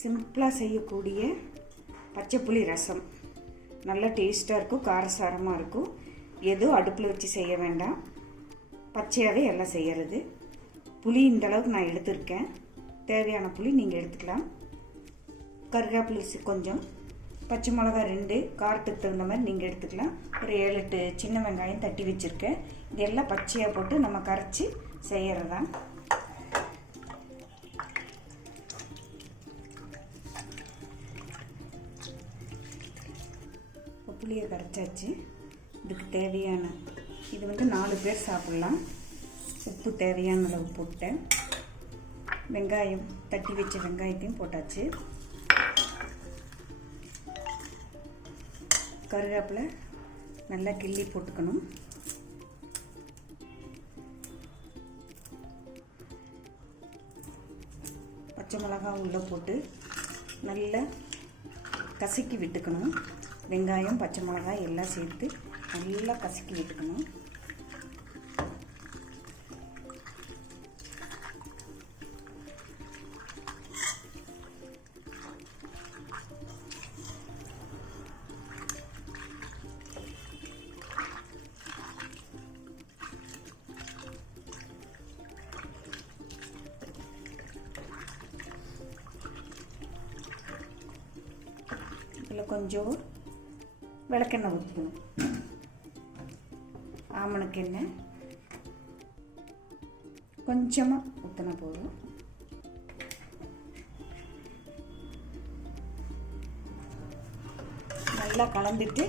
சிம்பிளாக செய்யக்கூடிய பச்சை புளி ரசம் நல்ல டேஸ்ட்டாக இருக்கும், காரசாரமாக இருக்கும். எதுவும் அடுப்பில் வச்சு செய்ய வேண்டாம், பச்சையாகவே எல்லாம் செய்கிறது. புளி இந்த அளவுக்கு நான் எடுத்திருக்கேன். தேவையான புளி நீங்கள் எடுத்துக்கலாம். கருவேப்பிலை கொஞ்சம், பச்சை மிளகா 2, காரத்துக்கு தகுந்த மாதிரி நீங்கள் எடுத்துக்கலாம். ஒரு 7-8 சின்ன வெங்காயம் தட்டி வச்சுருக்கேன். இதெல்லாம் பச்சையாக போட்டு நம்ம கரைச்சி செய்கிறது தான். புளியை கரைச்சாச்சு. இதுக்கு தேவையான இது 4 பேர் சாப்பிட்லாம். உப்பு தேவையான அளவு போட்டேன். வெங்காயம் தட்டி வச்ச வெங்காயத்தையும் போட்டாச்சு. கருவேப்பிலை நல்லா கிள்ளி போட்டுக்கணும். பச்சை மிளகாய் உள்ளே போட்டு நல்லா கசக்கி விட்டுக்கணும். வெங்காயம் பச்சை மிளகாய் எல்லாம் சேர்த்து நல்லா கசக்கி விட்டுக்கணும். இதில் கொஞ்சம் விளக்கெண்ணெய் ஊற்றணும். ஆமணக்கு எண்ணெய் கொஞ்சமாக ஊற்றினா போதும். நல்லா கலந்துட்டு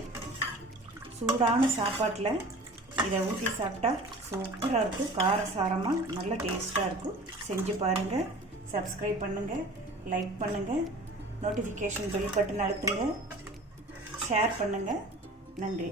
சூடான சாப்பாட்டில் இதை ஊற்றி சாப்பிட்டா சூப்பராக இருக்கும், காரசாரமாக நல்ல டேஸ்ட்டாக இருக்கும். செஞ்சு பாருங்கள். சப்ஸ்கிரைப் பண்ணுங்கள், லைக் பண்ணுங்கள், நோட்டிஃபிகேஷன் பெல் பட்டன் அழுத்துங்க, ஷேர் பண்ணுங்கள். நன்றி.